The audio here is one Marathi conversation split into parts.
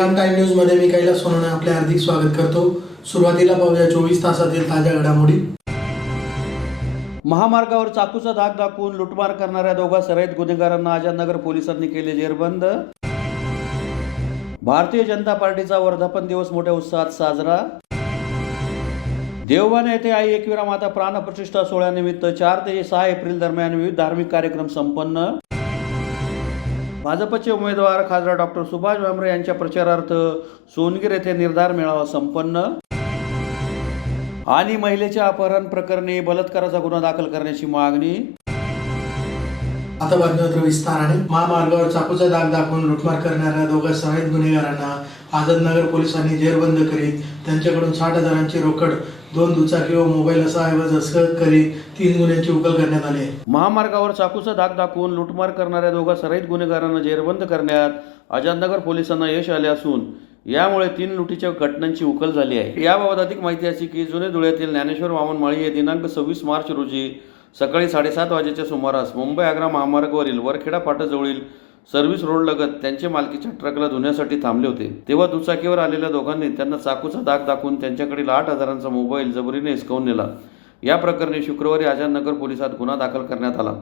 श्रीराम टाइम न्यूज मध्ये मी कैलास सोनवणे आपले हार्दिक स्वागत करतो। सुरुवातीला पाहूया 24 तासातील ताज्या घडामोडी। महामार्गावर चाकूचा धाक दाखवून लुटमार करणाऱ्या दोघा सराईत गुन्हेगारांना आझादनगर पोलिसांनी केले जेरबंद। भारतीय जनता पार्टीचा वर्धापन दिवस मोठ्या उत्साहात साजरा। देवबान येथे आई एकविरा माता प्राणप्रतिष्ठा सोहळ्यानिमित्त 4 ते 6 एप्रिल दरम्यान विविध धार्मिक कार्यक्रम संपन्न। भाजपचे उमेदवार खासदार डॉक्टर सुभाष भामरे यांच्या प्रचारार्थ सोनगीर येथे निर्धार मेळावा संपन्न। आणि महिलेच्या अपहरण प्रकरणी बलात्काराचा गुन्हा दाखल करण्याची मागणी। आता बातमीपत्र विस्ताराने। महामार्गावर चाकूचा धाक दाखवून लुटमार करणाऱ्या दोघा सराईत गुन्हेगारांना आझादनगर पोलिसांनी जेरबंद करीत त्यांच्याकडून 60,000ची रोकड, 2 दुचाकी व मोबाईल असा ऐवज हस्तगत करीत 3 गुन्ह्यांची उकल करण्यात आली। महामार्गावर चाकूचा धाक दाखवून लुटमार करणाऱ्या दोघा सराईत गुन्हेगारांना जेरबंद करण्यात आझादनगर पोलिसांना यश आले असून यामुळे 3 लुटीच्या घटनांची उकल झाली आहे। याबाबत अधिक माहिती अशी की जुने धुळ्यातील ज्ञानेश्वर वामन माळी हे दिनांक 26 मार्च रोजी सकाळी 7:30 वाजेच्या सुमारास मुंबई आग्रा महामार्गावरील वरखेडा फाटाजवळील सर्व्हिस रोड लगत त्यांच्या मालकीच्या ट्रकला धुण्यासाठी थांबले होते। तेव्हा दुचाकीवर आलेल्या दोघांनी त्यांना चाकूचा धाक दाखवून त्यांच्याकडील 8,000चा मोबाईल जबरीने हिसकावून नेला। या प्रकरणी शुक्रवारी आझादनगर पोलिसात गुन्हा दाखल करण्यात आला।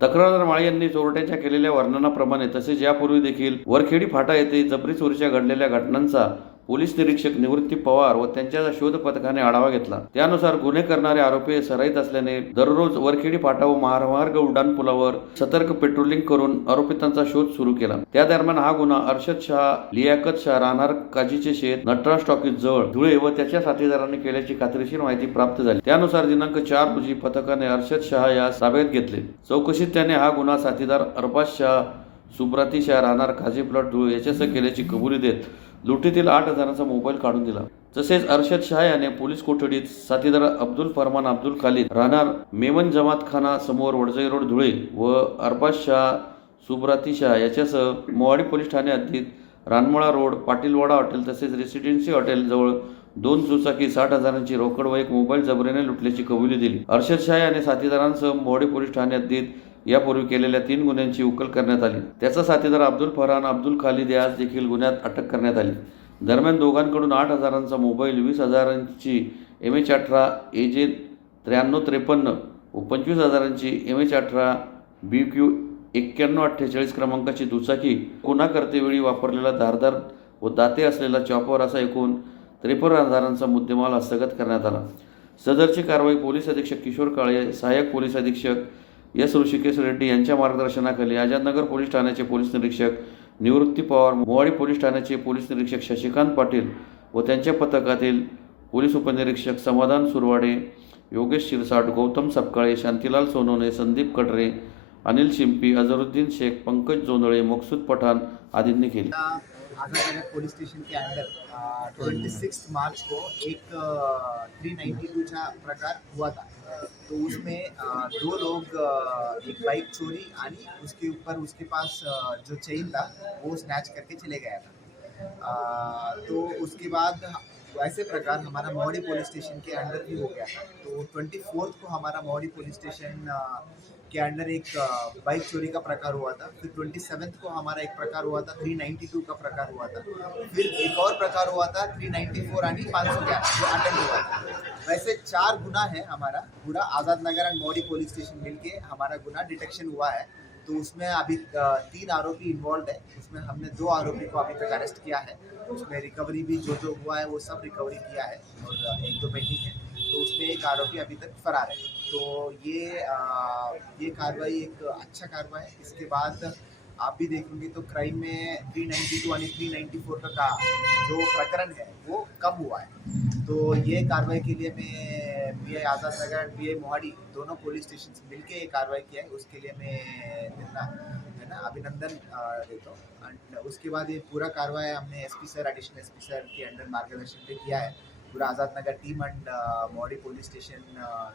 तक्रारदार माळी यांनी चोरट्यांच्या केलेल्या वर्णनाप्रमाणे तसेच यापूर्वी देखील वरखेडी फाटा येथे जबरी चोरीच्या घडलेल्या घटनांचा पोलीस निरीक्षक निवृत्ती पवार व त्यांच्या शोध पथकाने आढावा घेतला। त्यानुसार गुन्हे करणारे आरोपी सराईत असल्याने दररोज वरखेडी फाटा व महामार्ग उड्डाणपुलावर सतर्क पेट्रोलिंग करून आरोपितांचा शोध सुरू केला। त्या दरम्यान हा गुन्हा अर्शद शाह, लियाकत शाह राहणार काजीचे शेत, नटराज टॉकीज जवळ धुळे व त्याच्या साथीदारांनी केल्याची खात्रीशीर माहिती प्राप्त झाली। त्यानुसार दिनांक 4 रोजी पथकाने अर्शद शाह यास ताब्यात घेतले। चौकशीत त्याने हा गुन्हा साथीदार अरबाज शाह, सुब्राती शाह राहणार काजी प्लॉट धुळे याच्यासह केल्याची कबुली देत लुटीतील 8,000चा मोबाईल काढून दिला। तसेच अर्शद शाह याने पोलीस कोठडीत साथीदार अब्दुल फरमान अब्दुल खालिद राहणार मेमन जमात खाना समोर वडजई रोड धुळे व अरबाज शाह, सुब्राती शाह याच्यासह मोवाडी पोलीस ठाणे हद्दीत रानमळा रोड, पाटीलवाडा हॉटेल तसेच रेसिडेन्सी हॉटेल जवळ 2 दुचाकी, 60,000ची रोकड व 1 मोबाईल जबरीने लुटल्याची कबुली दिली। अर्शद शाह याने साथीदारांसह मोवाडी पोलीस ठाणे हद्दीत यापूर्वी केलेल्या 3 गुन्ह्यांची उकल करण्यात आली। त्याचा साथीदार अब्दुल फरहान अब्दुल खालिद यास देखील गुन्ह्यात अटक करण्यात आली। दरम्यान दोघांकडून 8,000चा मोबाईल, 20,000ची MH18 AJ 9353 व 25,000ची MH18 BQ 9148 क्रमांकाची दुचाकी, गुन्हा करतेवेळी वापरलेला धारदार व दाते असलेला चॉपर असा एकूण 53,000चा मुद्देमाल हस्तगत करण्यात आला। सदरची कारवाई पोलीस अधीक्षक किशोर काळे, सहाय्यक पोलीस अधीक्षक एस ऋषिकेश रेड्डी यांच्या मार्गदर्शनाखाली आझादनगर पोलीस ठाण्याचे पोलीस निरीक्षक निवृत्ती पवार, मोवाडी पोलीस ठाण्याचे पोलीस निरीक्षक शशिकांत पाटील व त्यांच्या पथकातील पोलीस उपनिरीक्षक समाधान सुरवाडे, योगेश शिरसाट, गौतम सपकाळे, शांतीलाल सोनवणे, संदीप कटरे, अनिल शिंपी, अजरुद्दीन शेख, पंकज जोंधळे, मकसूद पठान आदींनी केली। आज़ादनगर पुलिस स्टेशन के अंदर 26 मार्च को एक 392 का प्रकार हुआ था। तो उसमें 2 लोग एक बाइक चोरी आणि उसके पास जो चेन था वो स्नैच करके चले गया था। तो उसके बाद वैसे प्रकार हमारा मोवाडी पुलिस स्टेशन के अंदर भी हो गया था। तो 24 को हमारा मोवाडी पुलिस स्टेशन के अंदर एक बाइक चोरी का प्रकार हुआ था। फिर 27 को हमारा एक प्रकार हुआ था, 392 का प्रकार हुआ था। फिर एक और प्रकार हुआ था 394 आणि 511 जो अटेंड हुआ था। वैसे 4 गुना है हमारा पूरा आज़ादनगर एंड मोवाडी पुलिस स्टेशन मिलके हमारा गुना डिटेक्शन हुआ है। तो उसमें अभी 3 आरोपी इन्वॉल्व है। उसमें हमने 2 आरोपी को अभी तक अरेस्ट किया है। उसमें रिकवरी भी जो हुआ है वो सब रिकवरी किया है और 1-2 पेंडिंग है। तो उसमें एक आरोपी अभी तक फरार है। तो ये कार्रवाई एक अच्छा कार्रवाई है। इसके बाद आप भी देखेंगे तो क्राइम में 392 और 394 का जो प्रकरण है वो कम हुआ है। तो ये कार्रवाई के लिए मैं PI आज़ादनगर और PI मोहाड़ी दोनों पुलिस स्टेशन से मिलके ये कार्रवाई किया है, उसके लिए मैं अभिनंदन देता हूँ। एंड उसके बाद ये पूरा कार्रवाई हमने SP sir, additional SP sir के अंडर मार्गदर्शन पे किया है। पूरा Azadnagar team and Mohadi police station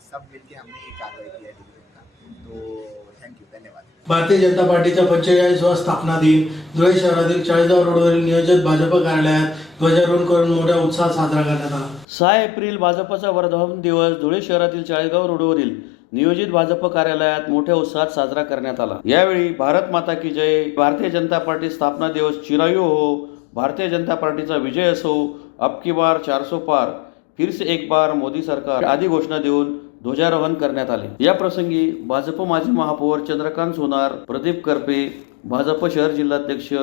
सब मिलके हमने ये कार्रवाई किया है डिवीजन का। तो थँक्यू, धन्यवाद। भारतीय जनता पार्टीचा 45वा स्थापना दिन धुळे शहरातील 40गाव रोडवरील नियोजित भाजप कार्यालयात ध्वजारोहण करून मोठ्या उत्साहात साजरा करण्यात आला। 6 एप्रिल भाजपचा वर्धापन दिवस धुळे शहरातील 40गाव रोडवरील नियोजित भाजप कार्यालयात मोठ्या उत्साहात साजरा करण्यात आला। यावेळी भारत माता की जय, भारतीय जनता पार्टी स्थापना दिवस चिरायू हो, भारतीय जनता पार्टीचा विजय असो, अब की बार 400 पार, फिर से एक बार मोदी सरकार आदी घोषणा देऊन ध्वजारोहण करण्यात आले। या प्रसंगी भाजप माजी महापौर चंद्रकांत सोनार, प्रदीप करपे, भाजप शहर जिल्हाध्यक्ष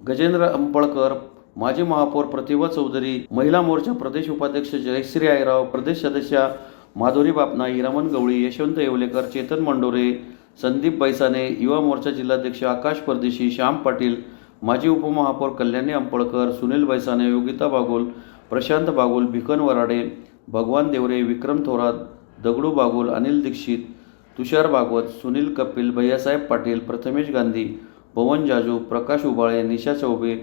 गजेंद्र अंपळकर, माजी महापौर प्रतिभा चौधरी, महिला मोर्चा प्रदेश उपाध्यक्ष जयश्री आयराव, प्रदेश सदस्या माधुरी बापनाई, रमण गवळी, यशवंत येवलेकर, चेतन मंडोरे, संदीप बैसाने, युवा मोर्चा जिल्हाध्यक्ष आकाश परदेशी, श्याम पाटील, माजी उपमहापौर कल्याणी अंपळकर, सुनील बैसाने, योगिता बागोल, प्रशांत बागोल, भिकन वराडे, भगवान देवरे, विक्रम थोरात, दगडू बागोल, अनिल दीक्षित, तुषार भागवत, सुनील कपिल, भैयासाहेब पाटील, प्रथमेश गांधी, पवन जाजू, प्रकाश उबाळे, निशा चौबे,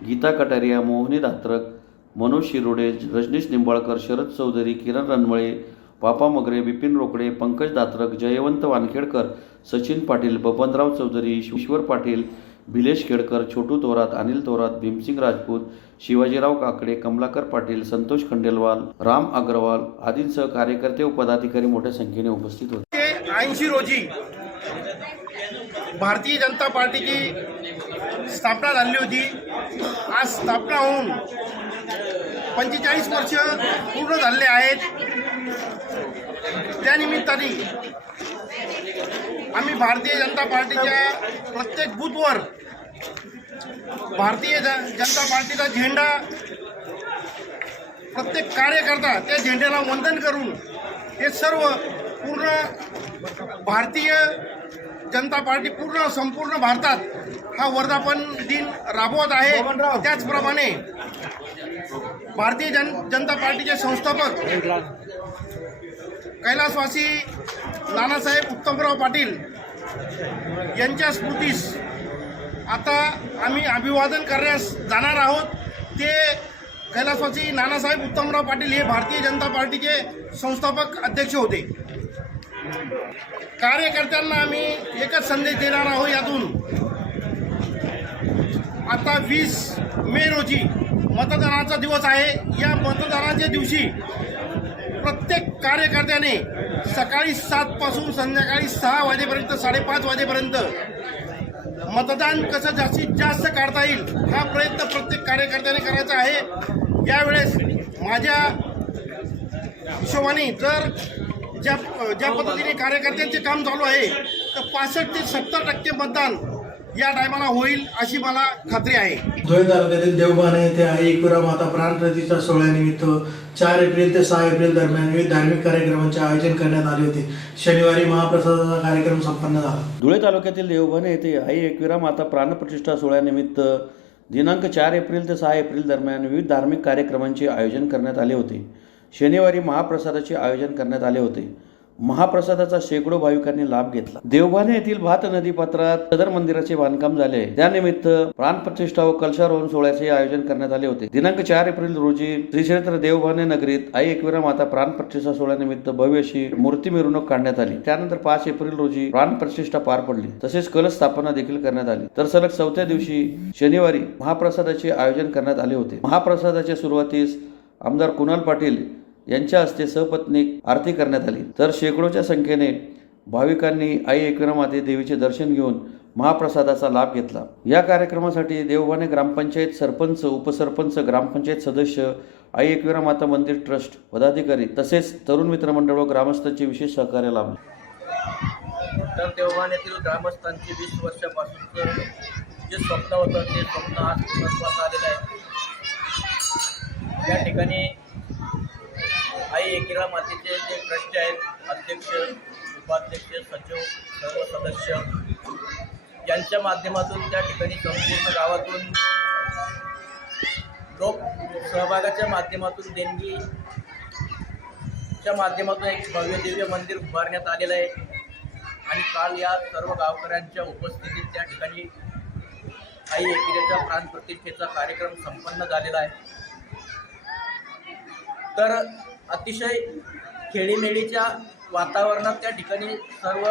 गीता कटारिया, मोहनी दात्रक, मनोज शिरोडे, रजनीश निंबाळकर, शरद चौधरी, किरण रणमळे, पापा मगरे, विपिन रोकडे, पंकज दात्रक, जयवंत वानखेडकर, सचिन पाटील, बबनराव चौधरी, ईश्वर पाटील, भिलेश खेडकर, छोटू थोरात, अनिल थोरात, भीमसिंग राजपूत, शिवाजीराव काकडे, कमलाकर पाटील, संतोष खंडेलवाल, राम अग्रवाल आदींसह कार्यकर्ते व पदाधिकारी मोठ्या संख्येने उपस्थित होते। 80 रोजी भारतीय जनता पार्टीची स्थापना झाली होती। आज स्थापना होऊन 45 वर्ष पूर्ण झाले आहेत। त्यानिमित्ताने आम्ही भारतीय जनता पार्टीच्या प्रत्येक बूथवर भारतीय जनता पार्टीचा झेंडा, प्रत्येक कार्यकर्ता त्या झेंड्याला वंदन करून हे सर्व पूर्ण भारतीय जनता पार्टी संपूर्ण भारतात हा वर्धापन दिन राबवत आहे। त्याचप्रमाणे भारतीय जनता पार्टीचे संस्थापक कैलासवासी नानासाहेब उत्तमराव पाटील यांच्या स्मृतीस आता आम्ही अभिवादन करण्यास जाणार आहोत। ते कैलासवासी नानासाहेब उत्तमराव पाटील हे भारतीय जनता पार्टीचे संस्थापक अध्यक्ष होते। कार्यकर्त्यांना आम्ही एकच संदेश देणार आहोत यातून, आता 20 मे रोजी मतदानाचा दिवस आहे। या मतदानाच्या दिवशी प्रत्येक कार्यकर्त्याने सकाळी 7 पासून संध्याकाळी 6 वाजेपर्यंत 5:30 वाजेपर्यंत मतदान कसं जास्तीत जास्त काढता येईल हा प्रयत्न प्रत्येक कार्यकर्त्याने करायचा आहे। यावेळेस माझ्या हिशोबाने जर ज्या पद्धतीने कार्यकर्त्यांचे काम चालू आहे तर 65 ते 70% मतदान या टायमाला होईल अशी मला खात्री आहे। धुळे तालुक्यातील देवबाने येथे आई एकविरा माता प्राणप्रतिष्ठा सोहळ्यानिमित्त 4 एप्रिल ते 6 एप्रिल दरम्यान विविध धार्मिक कार्यक्रमांचे आयोजन करण्यात आले होते। शनिवारी महाप्रसादाचा कार्यक्रम संपन्न झाला। धुळे तालुक्यातील देवबाने येथे आई एकविरा माता प्राणप्रतिष्ठा सोहळ्यानिमित्त दिनांक 4 एप्रिल ते 6 एप्रिल दरम्यान विविध धार्मिक कार्यक्रमांचे आयोजन करण्यात आले होते। शनिवारी महाप्रसादाचे आयोजन करण्यात आले होते। महाप्रसादाचा शेकडो भाविकांनी लाभ घेतला। देवबाने येथील भात नदी पात्रात सदर मंदिराचे बांधकाम झाले। त्यानिमित्त प्राणप्रतिष्ठा व कलशारोहण सोहळ्याचे आयोजन करण्यात आले होते। दिनांक 4 एप्रिल रोजी श्री क्षेत्र देवबाने नगरीत आई एकविरा माता प्राणप्रतिष्ठा सोहळ्यानिमित्त भव्य अशी मूर्ती मिरवणूक काढण्यात आली। त्यानंतर 5 एप्रिल रोजी प्राणप्रतिष्ठा पार पडली, तसेच कलश स्थापना देखील करण्यात आली। तर सलग 4थ्या दिवशी शनिवारी महाप्रसादाचे आयोजन करण्यात आले होते। महाप्रसादाच्या सुरुवातीस आमदार कुणाल पाटील यांच्या हस्ते सपत्नीक आरती करण्यात आली। तर शेकडोच्या संख्येने भाविकांनी आई एकविरा माते देवीचे दर्शन घेऊन महाप्रसादाचा लाभ घेतला। या कार्यक्रमासाठी देवबाने ग्रामपंचायत सरपंच, उपसरपंच, ग्रामपंचायत सदस्य, आई एकविरा माता मंदिर ट्रस्ट पदाधिकारी तसेच तरुण मित्र मंडळ व ग्रामस्थांचे विशेष सहकार्य लाभले। तर देवबानेतील ग्रामस्थांचे 20 वर्षापासूनचं जे स्वप्न होतं ते स्वप्न आज पूर्णत्वास आलेलं आहे। या ठिकाणी आई एकविरा मातेचे जे ट्रस्ट आहेत, अध्यक्ष, उपाध्यक्ष, सचिव, सर्व सदस्य यांच्या माध्यमातून त्या ठिकाणी संपूर्ण गावातून लोक सहभागाच्या माध्यमातून देणगीच्या माध्यमातून एक भव्य दिव्य मंदिर उभारण्यात आलेलं आहे। आणि काल या सर्व गावकऱ्यांच्या उपस्थितीत त्या ठिकाणी आई एकविरेच्या प्राणप्रतिष्ठेचा कार्यक्रम संपन्न झालेला आहे। तर अतिशय खेळीमेळीच्या वातावरणात त्या ठिकाणी सर्व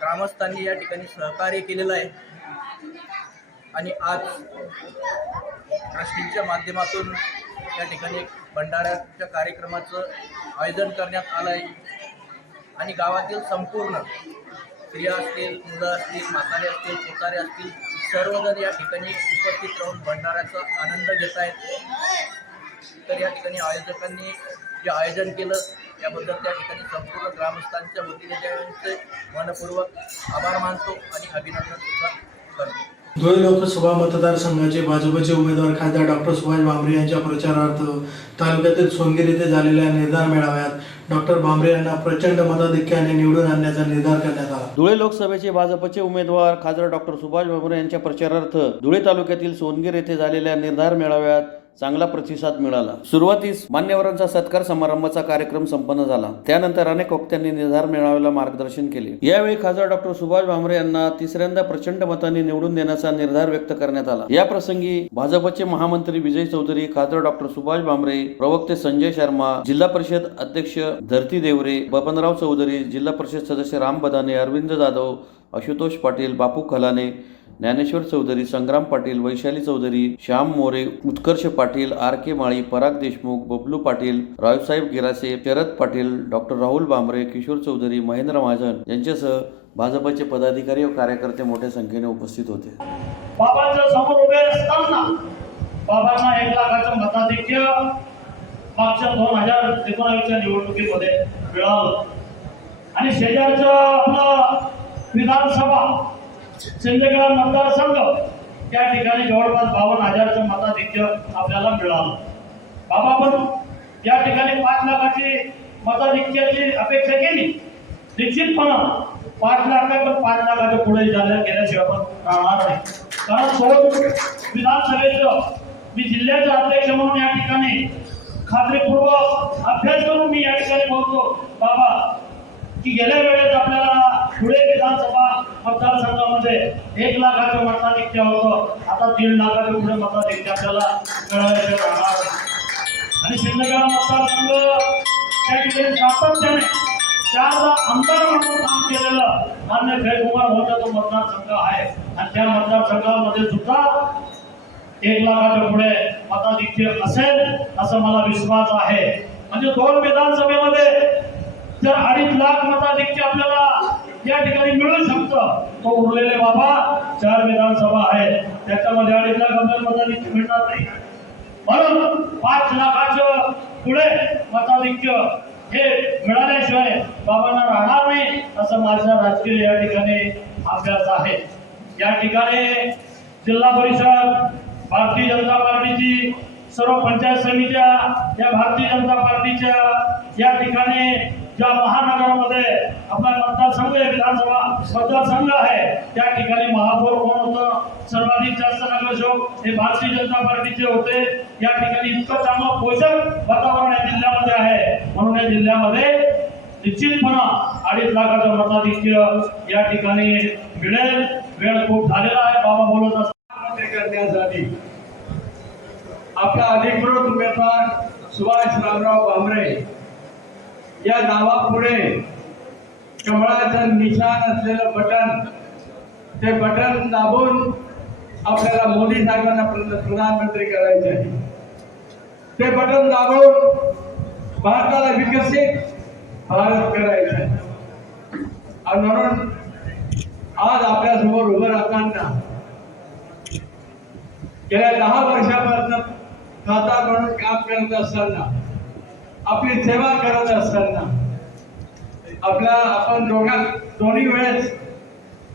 ग्रामस्थांनी या ठिकाणी सहकार्य केलेलं आहे। आणि आज ट्रस्टीच्या माध्यमातून या ठिकाणी भंडाऱ्याच्या कार्यक्रमाचं आयोजन करण्यात आलं आहे। आणि गावातील संपूर्ण स्त्रिया असतील, मुलं असतील, म्हातारे असतील, कोतारे असतील सर्वजण या ठिकाणी उपस्थित राहून भंडाऱ्याचा आनंद घेत आहेत. तर या ठिकाणी आयोजकांनी जे आयोजन केलं त्याबद्दल त्या ठिकाणी संपूर्ण ग्रामस्थांच्या वतीने त्यांचे मनपूर्वक आभार मानतो आणि अभिनंदन सुद्धा करतो. धुळे लोकसभा मतदारसंघाचे भाजपचे उमेदवार खासदार डॉक्टर सुभाष भामरे यांच्या प्रचारार्थ तालुक्यातील सोनगिर येथे झालेल्या निर्धार मेळाव्यात डॉक्टर भामरे यांना प्रचंड मताधिक्याने निवडून आणण्याचा निर्धार करण्यात आला. धुळे लोकसभेचे भाजपचे उमेदवार खासदार डॉक्टर सुभाष भामरे यांच्या प्रचारार्थ धुळे तालुक्यातील सोनगिर येथे झालेल्या निर्धार मेळाव्यात चांगला प्रतिसाद मिळाला. सुरुवातीस मान्यवरांचा सत्कार समारंभाचा कार्यक्रम संपन्न झाला. त्यानंतर अनेक वक्त्यांनी निर्धार मेळाव्याला मार्गदर्शन केले. यावेळी खासदार डॉक्टर सुभाष भामरे यांना तिसऱ्यांदा प्रचंड मतांनी निवडून देण्याचा निर्धार व्यक्त करण्यात आला. या प्रसंगी भाजपचे महामंत्री विजय चौधरी, खासदार डॉक्टर सुभाष भामरे, प्रवक्ते संजय शर्मा, जिल्हा परिषद अध्यक्ष धरती देवरे, बबनराव चौधरी, जिल्हा परिषद सदस्य राम बदाने, अरविंद जाधव, आशुतोष पाटील, बापू खलाने, ज्ञानेश्वर चौधरी, संग्राम पाटील, वैशाली चौधरी, श्याम मोरे, उत्कर्ष पाटील, आर के माळी, पराग देशमुख, बबलू पाटील, रावसाहेब गिरासे, शरद पाटील, डॉक्टर राहुल भामरे, किशोर चौधरी, महेंद्र महाजन यांच्यासह भाजपचे पदाधिकारी व कार्यकर्ते मोठ्या संख्येने उपस्थित होते. बाबांच्या समोर उभे असताना बाबांना 1 लाखाचं मताधिक्य मागच्या 2019च्या निवडणुकीमध्ये मिळालं आणि शेजारचं आपलं विधानसभा सिंदखेड मतदारसंघ त्या ठिकाणी जवळपास 52,000चं मताधिक्य आपल्याला मिळालं. बाबा पण या ठिकाणी 5 लाखाची मताधिक्याची अपेक्षा केली. निश्चितपणे 5 लाख पण 5 लाखाच्या पुढे गेल्याशिवाय आपण राहणार नाही. कारण 2 विधानसभेचं मी जिल्ह्याचा अध्यक्ष म्हणून या ठिकाणी खात्रीपूर्वक अभ्यास करून मी या ठिकाणी बोलतो बाबा की गेल्या वेळेस आपल्याला धुळे विधानसभा मतदारसंघामध्ये 1 लाखाचं मताधिक्य होतं. आता 1.5 लाखाच्या पुढे मताधिक्य आपल्याला मिळवायचं राहणार आणि सिंदखेड मतदारसंघ त्या ठिकाणी सातत्याने 4 आमदार म्हणून काम केलेलं मान्य जयकुमार मोठा तो मतदारसंघ आहे आणि त्या मतदारसंघामध्ये सुद्धा 1 लाखाच्या पुढे मताधिक्य असेल असं मला विश्वास आहे. म्हणजे 2 विधानसभेमध्ये जर 2.5 लाख मताधिक्य आपल्याला या ठिकाणी मिळू शकतं तो उरलेले बाबा 4 विधानसभा आहेत त्याच्यामध्ये 2.5 लाख आपल्याला मताधिक्य मिळणार नाही. म्हणून 5 लाखाचं पुढे मताधिक्य हे मिळाल्याशिवाय बाबांना राहणार नाही असं माझा राजकीय या ठिकाणी अभ्यास आहे. या ठिकाणी जिल्हा परिषद भारतीय जनता पार्टीची सर्व पंचायत समित्या या भारतीय जनता पार्टीच्या या ठिकाणी ज्या महानगरामध्ये आपला मतदारसंघ विधानसभा मतदारसंघ आहे त्या ठिकाणी महापौर कोण होतं, सर्वाधिक जास्त नगरसेवक हे भारतीय जनता पार्टीचे होते. या ठिकाणी इतकं चांगलं पोषक वातावरण या जिल्ह्यामध्ये आहे. म्हणून या जिल्ह्यामध्ये निश्चितपणे 2.5 लाखाचं मताधिक्य या ठिकाणी मिळेल. वेळ खूप झालेला आहे. बाबा बोलत असताना करण्यासाठी आपला अधिकृत उमेदवार सुभाष रामराव भामरे या नावापुढे कमळाचं निशाण असलेलं बटन ते बटन दाबून आपल्याला मोदी साहेबांना प्रधानमंत्री करायचे आहे. ते बटन दाबून भारताला विकसित भारत करायचं आहे. आणि म्हणून आज आपल्यासमोर उभं राहताना गेल्या 10 वर्षापासून खाता म्हणून काम करत असताना आपली सेवा करत असताना आपण दोन्ही वेळेस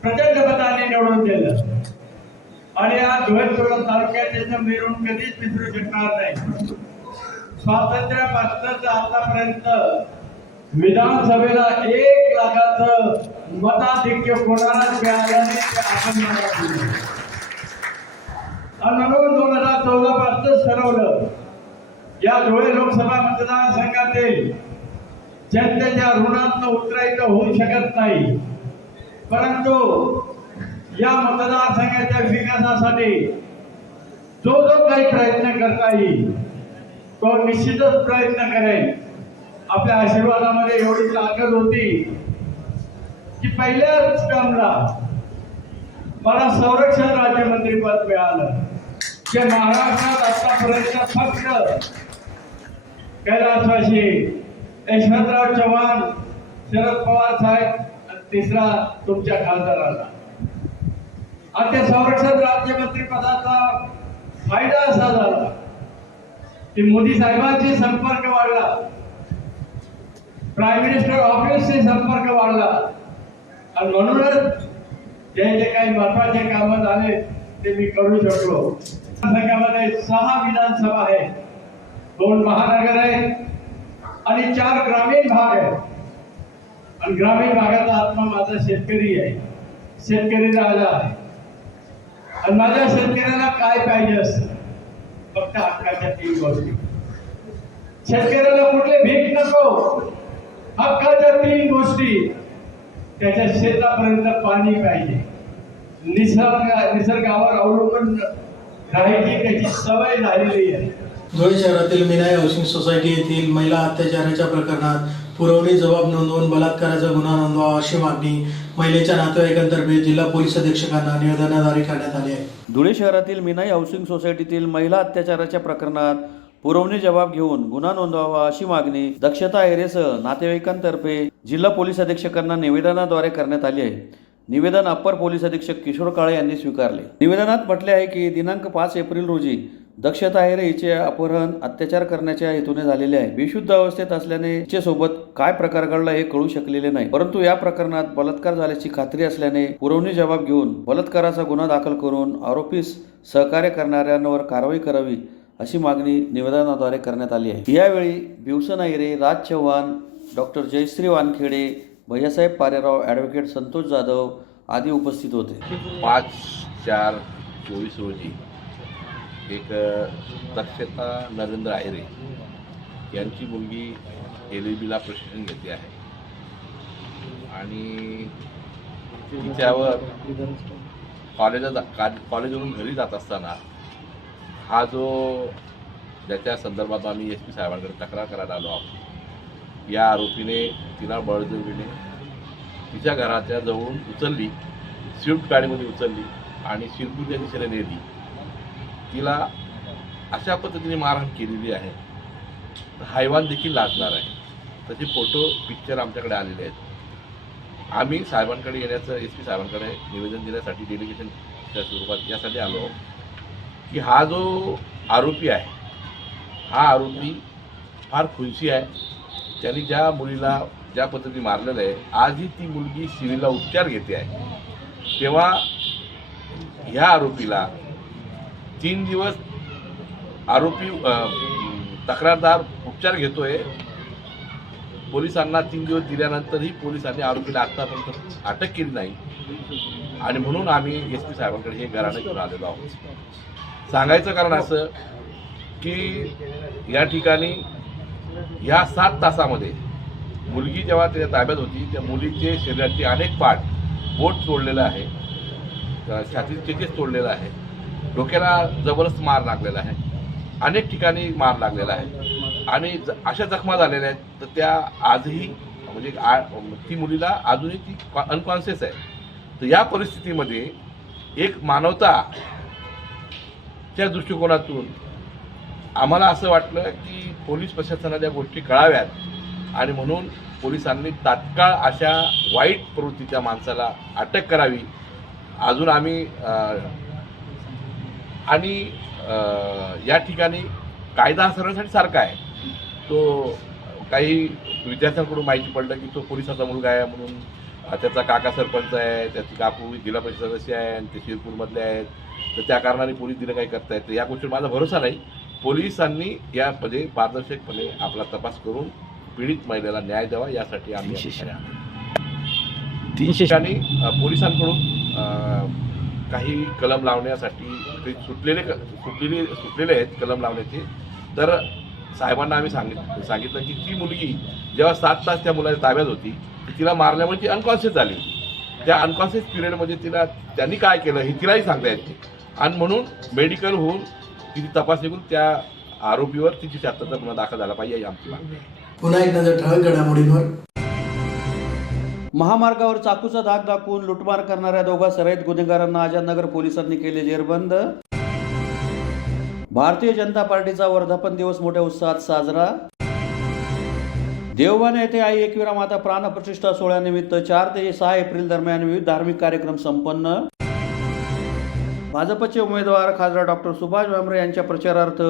प्रचंड मताने निवडून दिलं आणि या धुळे तालुक्यात मिळून कधीच विसरू शकणार नाही. स्वातंत्र्यापासून आतापर्यंत विधानसभेला 1 लाखाचं मताधिक्य कोणालाच मिळालं नाही ते आपण आणि म्हणून 2014 पासून ठरवलं या धुळे लोकसभा मतदारसंघातील जनतेच्या ऋणातनं उतरायचं होऊ शकत नाही. परंतु या मतदारसंघाच्या विकासासाठी जो काही प्रयत्न करता येईल तो निश्चितच प्रयत्न करेल. आपल्या आशीर्वादामध्ये एवढी ताकद होती की पहिल्याच टर्मला मला संरक्षण राज्यमंत्रीपद मिळालं जे महाराष्ट्रात आतापर्यंत फक्त कैलासवासी यशवंतराव चव्हाण, शरद पवार साहेब आणि तिसरा तुमच्या खासदाराला. आणि त्या संरक्षण राज्यमंत्री पदाचा फायदा असा झाला की मोदी साहेबांशी संपर्क वाढला, प्राईम मिनिस्टर ऑफिसशी संपर्क वाढला आणि म्हणूनच जे काही महत्वाचे कामं झाले ते मी करू शकलो. संघामध्ये 6 विधानसभा आहे, 2 महानगर आहेत आणि 4 ग्रामीण भाग आहेत. आणि ग्रामीण भागाचा आत्मा माझा शेतकरी आहे, शेतकरी राजा आहे. आणि माझ्या शेतकऱ्याला काय पाहिजे असतं? फक्त हक्काच्या 3 गोष्टी. शेतकऱ्याला कुठले भीक नको, हक्काच्या 3 गोष्टी. त्याच्या शेतापर्यंत पाणी पाहिजे, निसर्गावर अवलंबून राहायची त्याची सवय झालेली आहे. धुळे शहरातील मीनाई हाऊसिंग सोसायटी येथील महिला अत्याचाराच्या प्रकरणात पुरवणी जबाब नोंदवून बलात्काराचा गुन्हा नोंदवावा अशी मागणी महिलेच्या नातेवाईकांतर्फे जिल्हा पोलीस अधीक्षकांना निवेदनाद्वारे करण्यात आली आहे. धुळे शहरातील मीनाई हाऊसिंग सोसायटीतील महिला अत्याचाराच्या प्रकरणात पुरवणी जबाब घेऊन गुन्हा नोंदवावा अशी मागणी दक्षता अहिरेसह नातेवाईकांतर्फे जिल्हा पोलीस अधीक्षकांना निवेदनाद्वारे करण्यात आली आहे. निवेदन अप्पर पोलीस अधीक्षक किशोर काळे यांनी स्वीकारले. निवेदनात म्हटले आहे की दिनांक 5 एप्रिल रोजी दक्षता अहिरे हिचे अपहरण अत्याचार करण्याच्या हेतूने झालेले आहे. बेशुद्ध अवस्थेत असल्याने तिच्यासोबत काय प्रकार घडला हे कळू शकलेले नाही, परंतु या प्रकरणात बलात्कार झाल्याची खात्री असल्याने पुरवणी जबाब घेऊन बलात्काराचा गुन्हा दाखल करून आरोपीस सहकार्य करणाऱ्यांवर कारवाई करावी अशी मागणी निवेदनाद्वारे करण्यात आली आहे. यावेळी बिवसन अहिरे, राज चव्हाण, डॉक्टर जयश्री वानखेडे, भैयासाहेब पारेराव, ॲडव्होकेट संतोष जाधव आदी उपस्थित होते. 5/4/24 रोजी एक दक्षता नरेंद्र अहिरे यांची मुलगी LLBला प्रशिक्षण घेते आहे आणि तिच्यावर कॉलेजवरून घरी जात असताना हा जो ज्याच्या संदर्भात आम्ही SP साहेबांकडे तक्रार करायला आलो आहोत, या आरोपीने तिला बळजबरीने तिच्या घराच्या जवळून उचलली, स्विफ्ट गाडीमध्ये उचलली आणि शिरपूरच्या दिशेने नेली. तिला अशा पद्धतीने मारहाण केलेली आहे, हैवान देखील लागणार आहे. त्याचे फोटो पिक्चर आमच्याकडे आलेले आहेत. आम्ही साहेबांकडे येण्याचं SP साहेबांकडे निवेदन देण्यासाठी डेलिगेशनच्या स्वरूपात यासाठी आलो की हा जो आरोपी आहे, हा आरोपी फार खुनशी आहे. त्यांनी ज्या मुलीला ज्या पद्धतीने मारलेलं आहे, आजही ती मुलगी सिव्हिलला उपचार घेते आहे. तेव्हा ह्या आरोपीला 3 दिवस आरोपी तक्रारदार उपचार घेतोय. पोलिसांना 3 दिवस दिल्यानंतरही पोलिसांनी आरोपीला आत्तापर्यंत अटक केली नाही आणि म्हणून आम्ही SP साहेबांकडे हे घराणं घेऊन आलेलो आहोत. सांगायचं कारण असं की या ठिकाणी ह्या 7 तासामध्ये मुलगी जेव्हा त्याच्या ताब्यात होती, त्या मुलीचे शरीराचे अनेक पार्ट, बोट तोडलेलं आहे, छातीचे केस तोडलेलं आहे, डोक्याला जबरदस्त मार लागलेला आहे, अनेक ठिकाणी मार लागलेला आहे आणि अशा जखमा झालेल्या आहेत तर त्या आजही म्हणजे ती मुलीला अजूनही ती अनकॉन्शियस आहे. तर या परिस्थितीमध्ये एक मानवताच्या दृष्टिकोनातून आम्हाला असं वाटलं की पोलीस प्रशासनाला या गोष्टी कळाव्यात आणि म्हणून पोलिसांनी तात्काळ अशा वाईट प्रवृत्तीच्या माणसाला अटक करावी. अजून आम्ही आणि या ठिकाणी कायदा हा सर्वांसाठी सारखा आहे. तो काही विद्यार्थ्यांकडून माहिती पडलं की तो पोलिसाचा मुलगा आहे म्हणून त्याचा काका सरपंच आहे, त्याची काकू जिल्हा परिषद सदस्य आहे आणि ते शिरपूरमधले आहेत, तर त्या कारणाने पोलीस दिलं काही करता येतं. या गोष्टीवर माझा भरोसा नाही. पोलिसांनी यामध्ये पारदर्शकपणे आपला तपास करून पीडित महिलेला न्याय द्यावा यासाठी आम्ही 300 ठिकाणी पोलिसांकडून काही कलम लावण्यासाठी सुटलेले आहेत कलम लावण्याचे. तर साहेबांना आम्ही सांगितलं की ती मुलगी जेव्हा 7 तास त्या मुलाच्या ताब्यात होती, तिला मारल्यामुळे ती अनकॉन्शियस झाली. त्या अनकॉन्शियस पिरियडमध्ये त्यांनी काय केलं हे तिलाही सांगता येत नाही आणि म्हणून मेडिकल होऊन तिची तपासणी करून त्या आरोपीवर तिची 76 गुन्हा दाखल झाला पाहिजे ही आमची मागणी आहे. पुन्हा एक नजर ठळक घडामोडींवर. महामार्गावर चाकूचा धाक दाखवून लुटमार करणाऱ्या 2 सराईत गुन्हेगारांना आझादनगर पोलिसांनी केले जेरबंद. भारतीय जनता पार्टीचा वर्धापन दिवस मोठ्या उत्साहात साजरा. देवबान येथे आई एकविरा माता प्राणप्रतिष्ठा सोहळ्यानिमित्त 4 ते 6 एप्रिल दरम्यान विविध धार्मिक कार्यक्रम संपन्न. भाजपचे उमेदवार खासदार डॉक्टर सुभाष भामरे यांच्या प्रचारार्थ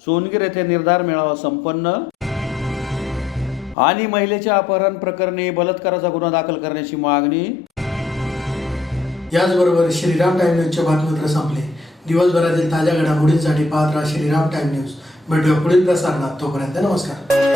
सोनगीर येथे निर्धार मेळावा संपन्न. आणि महिलेच्या अपहरण प्रकरणी बलात्काराचा गुन्हा दाखल करण्याची मागणी. याचबरोबर श्रीराम टाइम न्यूजचे बातमीपत्र संपले. दिवसभरातील ताज्या घडामोडींसाठी पाहत राहा श्रीराम टाइम न्यूज. भेटूया पुढील प्रसारणात. तोपर्यंत नमस्कार.